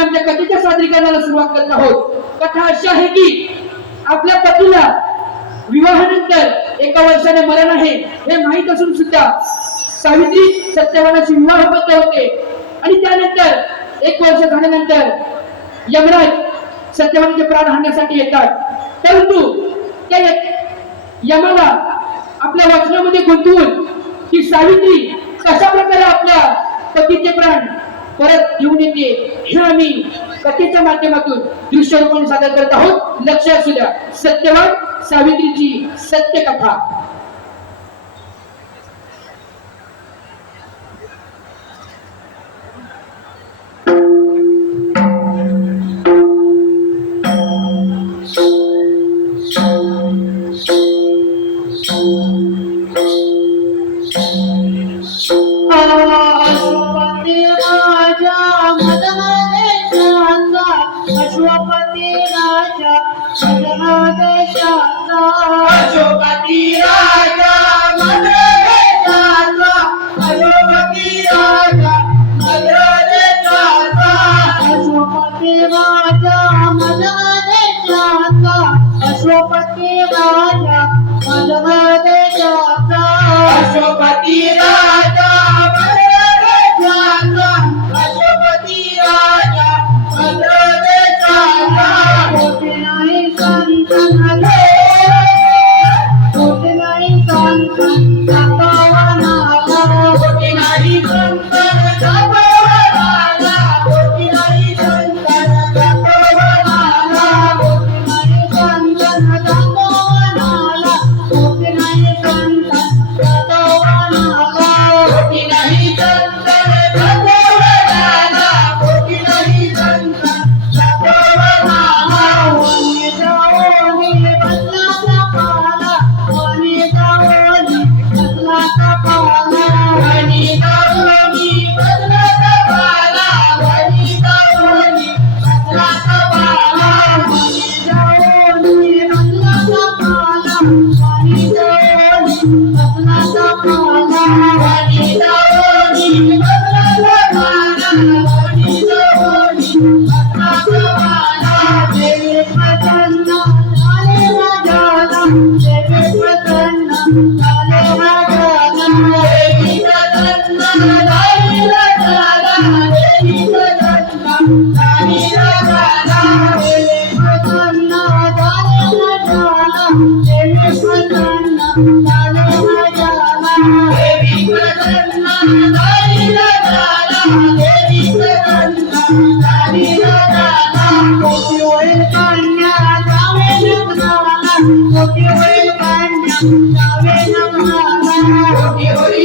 आमच्या कथेच्या सादरीकरणाला सुरुवात करत आहोत. कथा अशी आहे की आपल्या पतीला विवाहानंतर एका वर्षाने मरण आहे हे माहीत असून सुद्धा सावित्री सत्यवानाशी विवाहबद्ध होते. आणि त्यानंतर एक वर्ष झाल्यानंतर यमराज सत्यवानचे प्राण हाणण्यासाठी येतात. परंतु त्या यमाला आपल्या वचनामध्ये गुंतवून की सावित्री कशा प्रकारे आपल्या पतीचे प्राण परत घेऊन येते. हे आम्ही कथेच्या माध्यमातून दृश्य रूपाने सादर करत आहोत. लक्ष असू द्या. सत्यवान सावित्रीची सत्य कथा Thank you.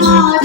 much.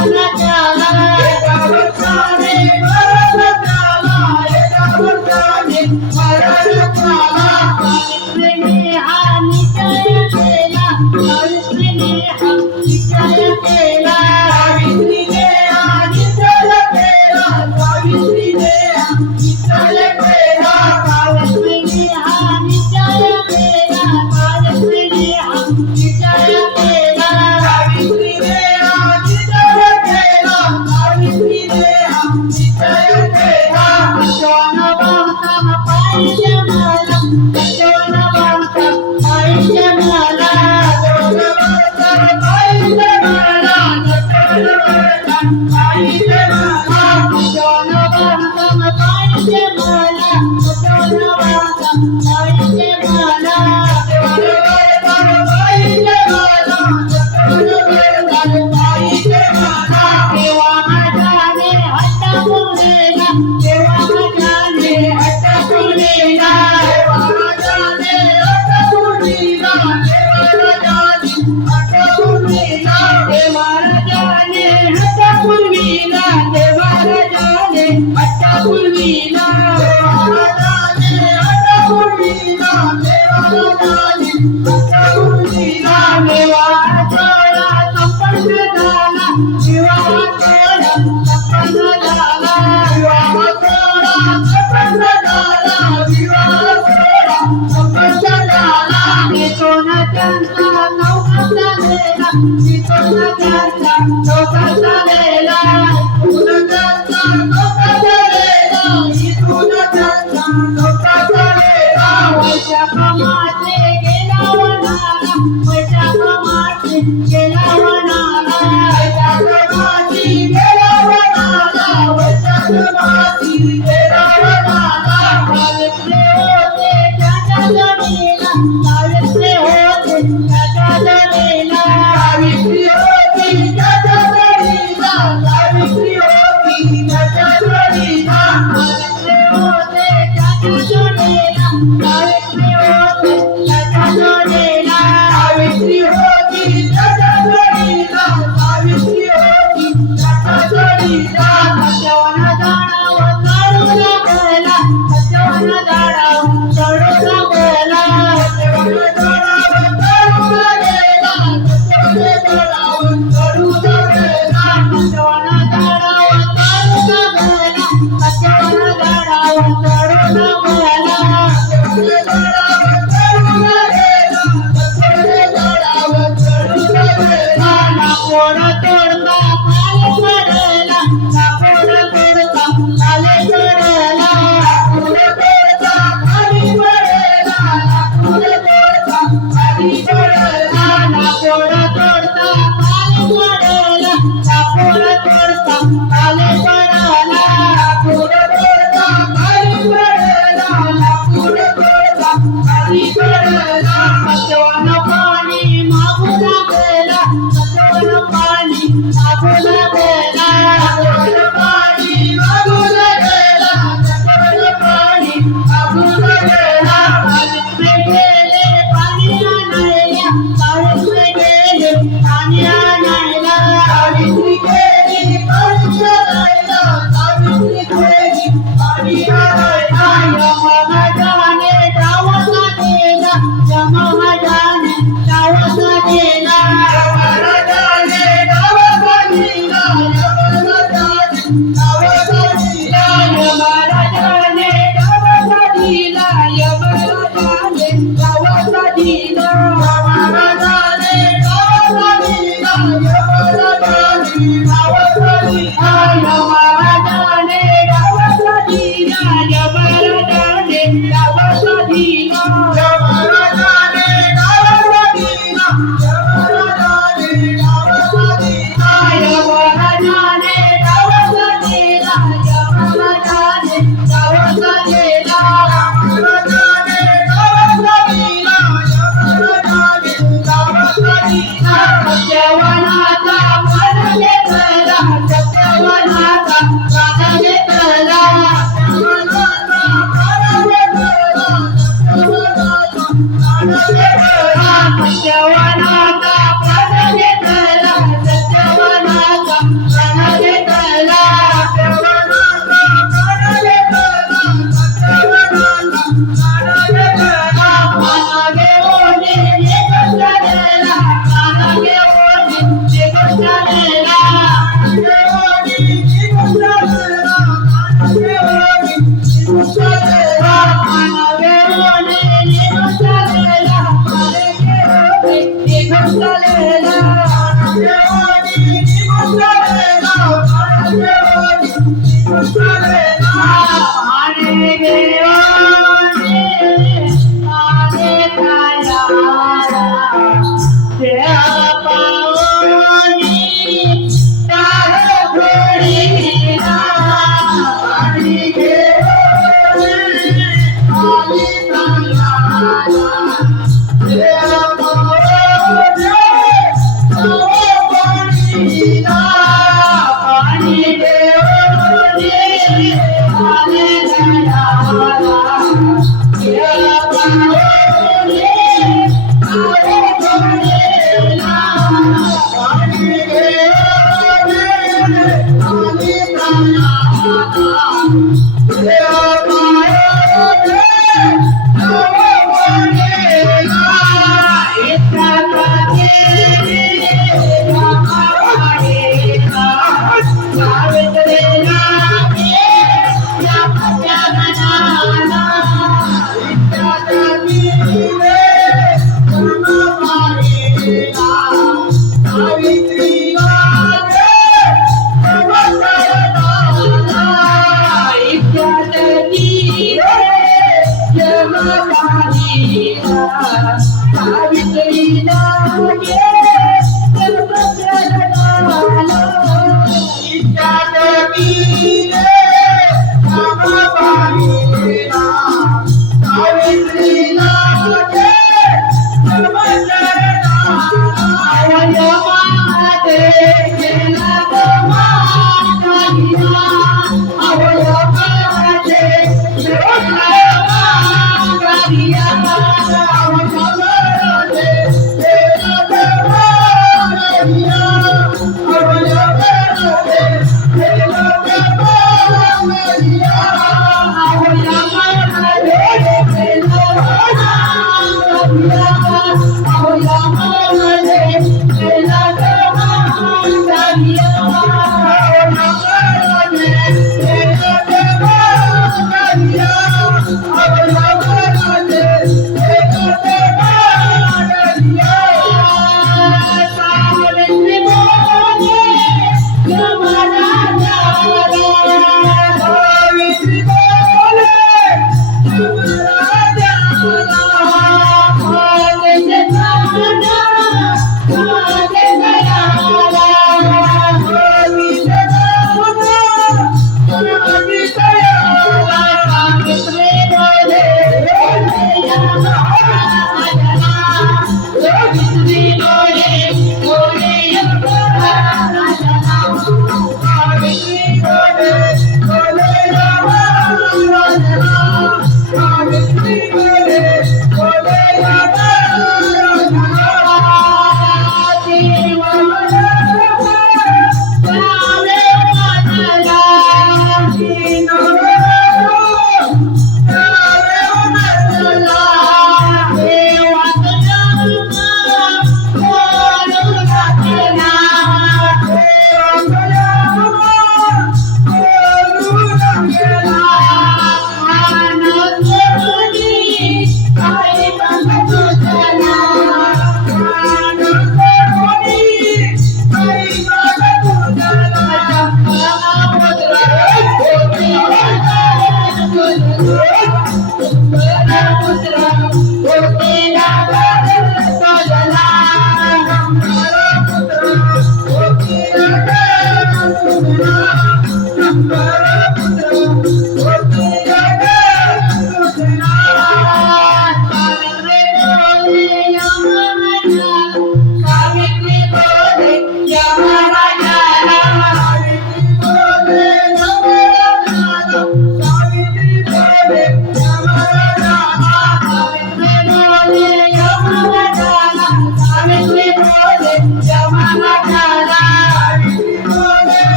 I'm not. I Thank.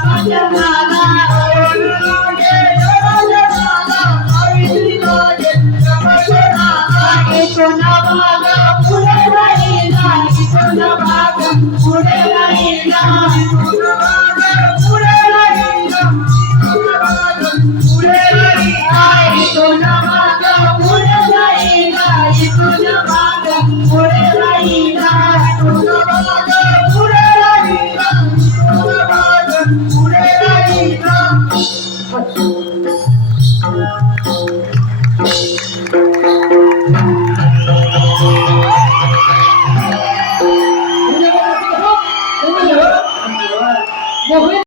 Thank you.